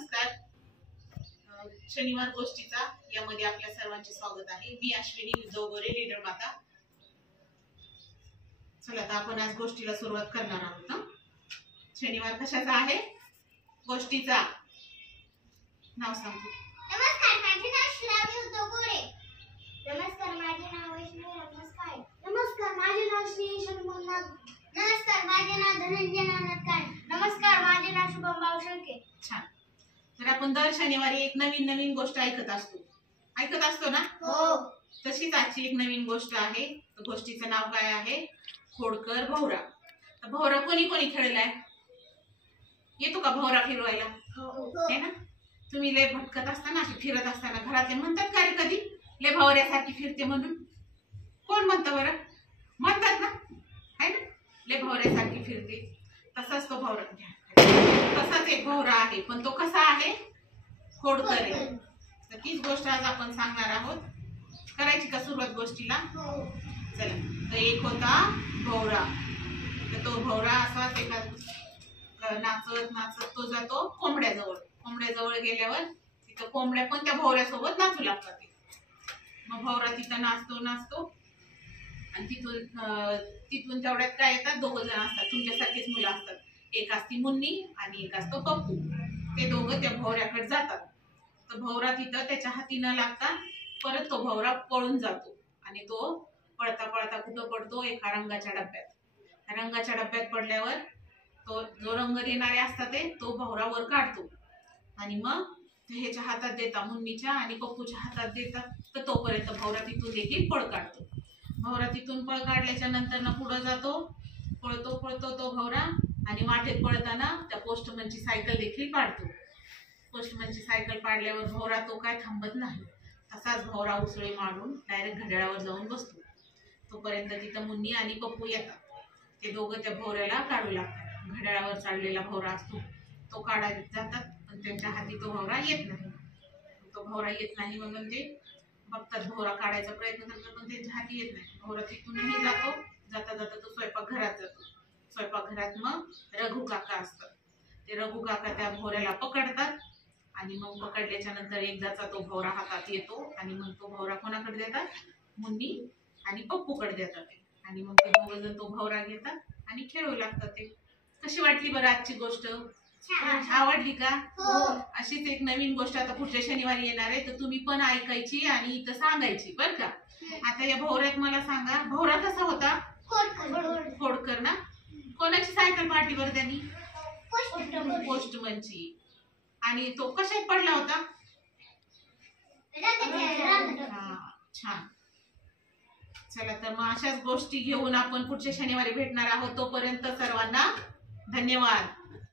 नमस्कार. शनिवार गोष्टीचा यामध्ये आपल्या सर्वांचे स्वागत आहे. मी अश्विनी जोगोरे, लीडर माता. चला आता आपण आज गोष्टीला सुरुवात करणार आहोत. शनिवार कशाचा आहे? गोष्टीचा. नाव सांगतो. नमस्कार, माझे नाव श्राव्य जोगोरे. नमस्कार, माझे नाव वैष्णवी नमस्कार. नमस्कार, माझे नाव श्री शंभूनाथ. नमस्कार, माझे नाव धनंजय नानकाळ. नमस्कार, माझे नाव शुभम बावशंके. छान. तर आपण दर शनिवारी एक नवीन गोष्ट ऐकत असतो ना? हो. तशीच आजची एक नवीन गोष्ट आहे. गोष्टीचं नाव काय आहे? खोडकर भोवरा. भोवरा कोणी खेळलाय? येतो का भोवरा फिरवायला? हो. है ना? तुम्ही लय भटकत असताना, अशी फिरत असताना घरातले म्हणतात का रे कधी लय भोवऱ्यासारखी फिरते म्हणून? कोण म्हणतं बरं? म्हणतात ना, है ना? लय भोवऱ्यासारखी फिरते. तसाच तो भोवरा, तसाच एक भोवरा आहे, पण तो कसा आहे? खोडकर आहे. तर तीच गोष्ट आज आपण सांगणार आहोत. करायची का सुरुवात गोष्टीला? चला. तर एक होता भोवरा. तर तो भोवरा असाच एका नाचत तो जातो कोंबड्याजवळ गेल्यावर तिथं कोंबड्या पण त्या भोवऱ्यासोबत नाचू लागतात. मग भोवरा तिथं नाचतो आणि तिथून तेवढ्यात काय येतात, दोघं जण असतात, तुमच्यासारखीच मुलं असतात. एक असती मुन्नी आणि एक असतो पप्पू. ते दोघं त्या भोवऱ्याकडे जातात. तर भोवरा तिथं त्याच्या हाती न लागता परत तो भोवरा पळून जातो आणि तो पळता कुठं पडतो? एका रंगाच्या डब्यात. रंगाच्या डब्यात पडल्यावर तो जो रंग देणारे असतात तो भोवरा वर काढतो आणि मग ह्याच्या हातात देतात, मुन्नीच्या आणि पप्पूच्या हातात देतात. तर तोपर्यंत भोवरा तिथून देखील पळ काढतो. भोवरा तिथून पळ काढल्याच्या नंतर ना पुढे जातो, पळतो तो भोवरा आणि वाटेत पळताना त्या पोस्टमनची सायकल देखील पाडतो. पोस्टमनची सायकल पाडल्यावर भोवरा तो काय थांबत नाही. तसाच भोवरा उसळी मारून डायरेक्ट घड्याळावर जाऊन बसतो. तोपर्यंत तिथं मुन्नी आणि पप्पू येतात. ते दोघं त्या भोवऱ्याला काढू लागतात. घड्याळावर चाललेला भोवरा असतो तो काढायला जातात, पण त्यांच्या हाती तो भोवरा येत नाही. म्हणून ते बघतात, भोवरा काढायचा प्रयत्न करतात, पण त्यांच्या हाती येत नाही. भोवरा तिथूनही जाता तो स्वयंपाकघरात जातो. स्वयंपाकघरात मग रघु काका असतात. ते रघु काका त्या भोवऱ्याला पकडतात आणि मग पकडल्याच्या नंतर एकदाचा तो भोवरा हातात येतो आणि मग तो भोवरा कोणाकडे देतात? मुन्नी आणि पप्पूकडे देतात. आणि मग ते दोघं जण तो भोवरा घेतात आणि खेळू लागतात. ते कशी वाटली बरं आजची गोष्ट? आवडली का? अशीच एक नवीन गोष्ट आता पुढच्या शनिवारी येणार आहे, तर तुम्ही पण ऐकायची आणि इथं सांगायची बरं का. आता या भोवऱ्यात मला सांगा, भोवरा कसा होता? खोडकर ना. कोणाची सायकल पाडली बरं त्यांनी? पोस्टमनची. आणि तो कशात पडला होता? छान. चला, तर मग अशाच गोष्टी घेऊन आपण पुढच्या शनिवारी भेटणार आहोत. तोपर्यंत सर्वांना धन्यवाद.